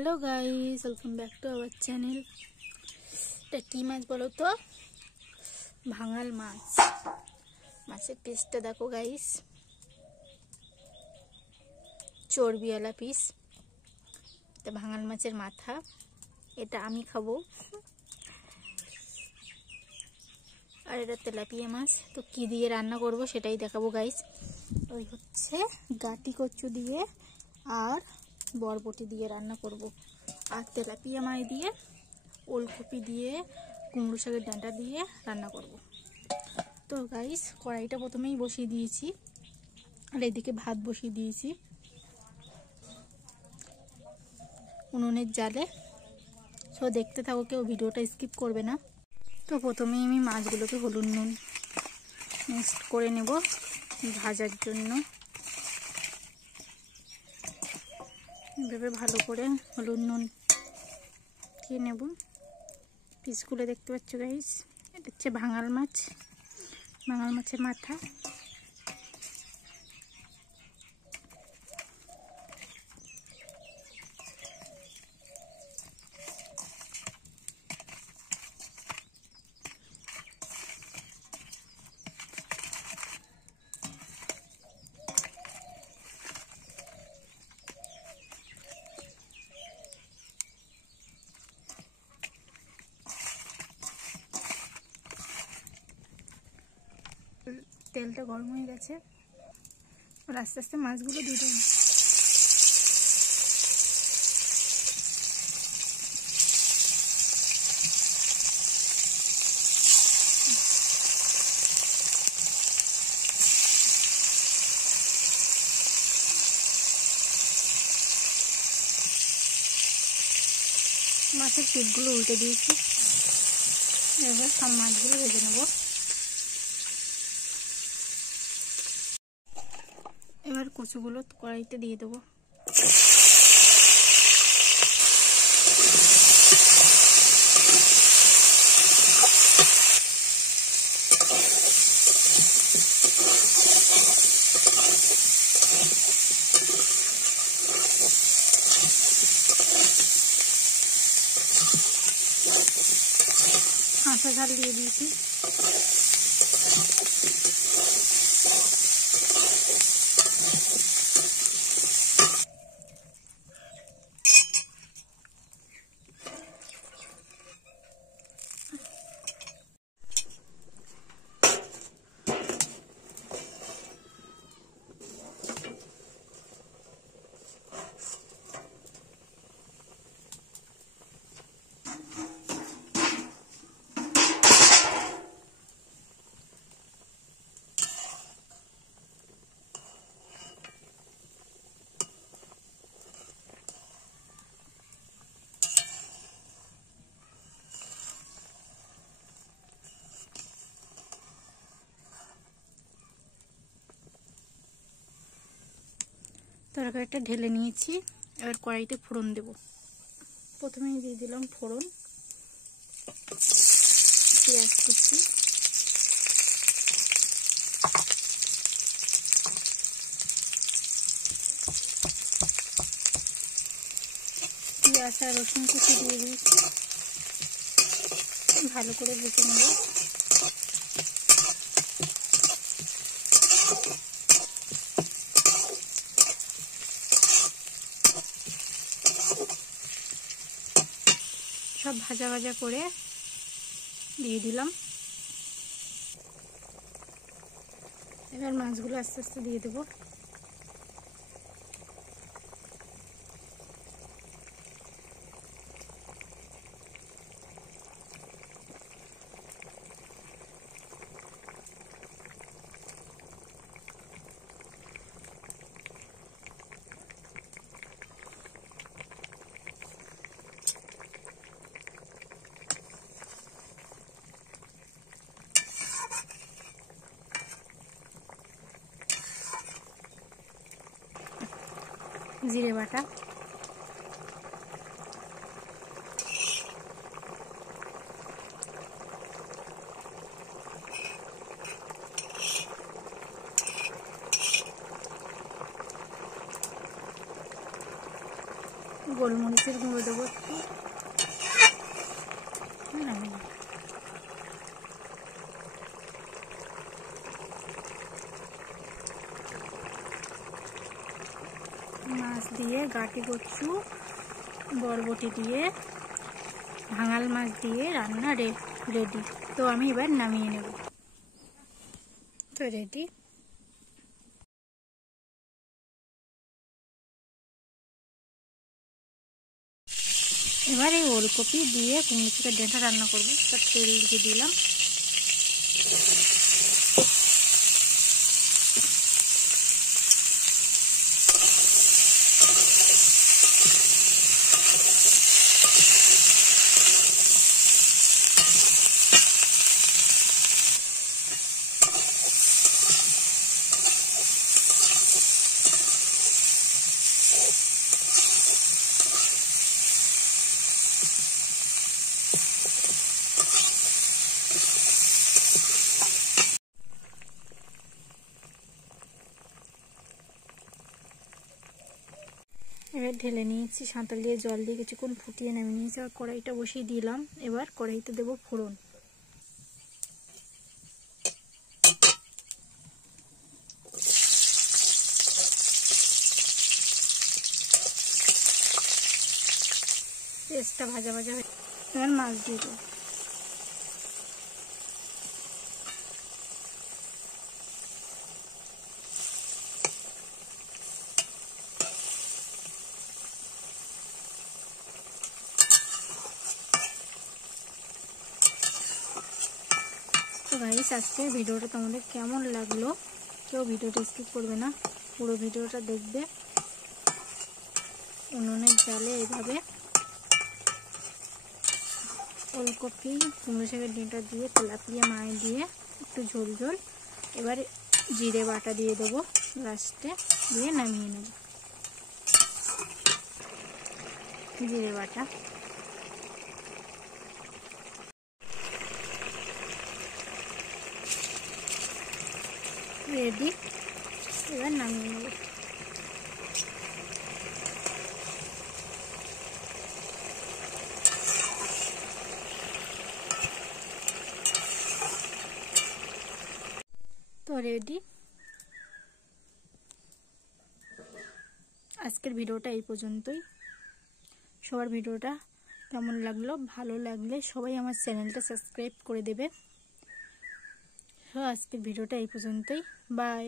Hello guys, welcome back to our channel. এটা কি মাছ বলো তো? ভাঙাল মাছ। মাছের পিসটা দেখো গাইস, চর্বিওয়ালা পিস। এটা ভাঙাল মাছের মাথা, এটা আমি খাবো। আর এটা তেলাপিয়া মাছ। তো কি দিয়ে রান্না করব সেটাই দেখাবো গাইস। ওই হচ্ছে গাটি কচু দিয়ে আর বরবটি দিয়ে রান্না করব, আর তেলাপিয়া মাছ দিয়ে, ওলকপি দিয়ে, কুমড়ো শাকের ডাঁটা দিয়ে রান্না করব। তো গাইস, কড়াইটা প্রথমেই বসিয়ে দিয়েছি, আর এদিকে ভাত বসিয়ে দিয়েছি উনুনের জালে। সো দেখতে থাকো, কেউ ভিডিওটা স্কিপ করবে না। তো প্রথমেই আমি মাছগুলোকে হলুদ নুন মিক্সড করে নেব ভাজার জন্য। এভাবে ভালো করে হলুদ নুন খেয়ে নেব। পিসগুলো দেখতে পাচ্ছ গাইস, এটা হচ্ছে ভাঙাল মাছ, ভাঙাল মাছের মাথা। তেলটা গরম হয়ে গেছে, আর আস্তে আস্তে মাছগুলো দিয়ে দেবো। মাছের পিঠগুলো উল্টে দিয়েছি, এবার সব মাছগুলো ভেজে নেবো। এবার কচুগুলো কড়াইতে দিয়ে দেবো। কাঁচা ঝাল দিয়ে দিয়েছি। তরকারিটা ঢেলে নিয়েছি, এবার কড়াইতে ফোড়ন দেব। প্রথমেই দিয়ে দিলাম ফোড়ন, পেঁয়াজ কুচি, পেঁয়াজ আর রসুন কুচি দিয়ে দিয়েছি, ভালো করে ভেজে নেব। সব ভাজা ভাজা করে দিয়ে দিলাম। এবার মাছগুলো আস্তে আস্তে দিয়ে দেবো। জিরে বাটা, গোলমরিচের গুঁড়ো দেবো একটু, মাছ দিয়ে গাটি কচু বরবটি দিয়ে ভাঙাল মাছ দিয়ে রান্না রেডি। তো আমি এবার নামিয়ে নেব। তো রেডি। এবার এই ওলকপি দিয়ে কুমড়ো চিকের ডেঁটা রান্না করবো। তার তেল দিয়ে দিলাম, এবার ঢেলে নিয়েছি, সাঁতার দিয়ে জল দিয়ে কিছুক্ষণ ফুটিয়ে নামিয়ে নিয়েছি। আর কড়াইটা বসিয়ে দিলাম। এবার কড়াইতে দেবো ফোড়ন। পেঁয়াজটা ভাজা ভাজা হয়ে এবার মাছ দিয়ে দেবো। তো গাইস, আজকে ভিডিওটা তোমাদের কেমন লাগলো? কেউ ভিডিওটা স্কিপ করবে না, পুরো ভিডিওটা দেখবে। উনুনের জালে এইভাবে ওলকপি কুমড়ো শাকের ডিমটা দিয়ে তেলাপিয়া মাছ দিয়ে একটু ঝোল ঝোল। এবার জিরে বাটা দিয়ে দেবো লাস্টে, দিয়ে নামিয়ে নেব। জিরে বাটা রেডি। এবার নামিয়ে নেব। তো রেডি। আজকের ভিডিওটা এই পর্যন্তই। সবার ভিডিওটা কেমন লাগলো? ভালো লাগলে সবাই আমার চ্যানেলটা সাবস্ক্রাইব করে দেবে। তো আজকের ভিডিওটা এই পর্যন্তই। বাই।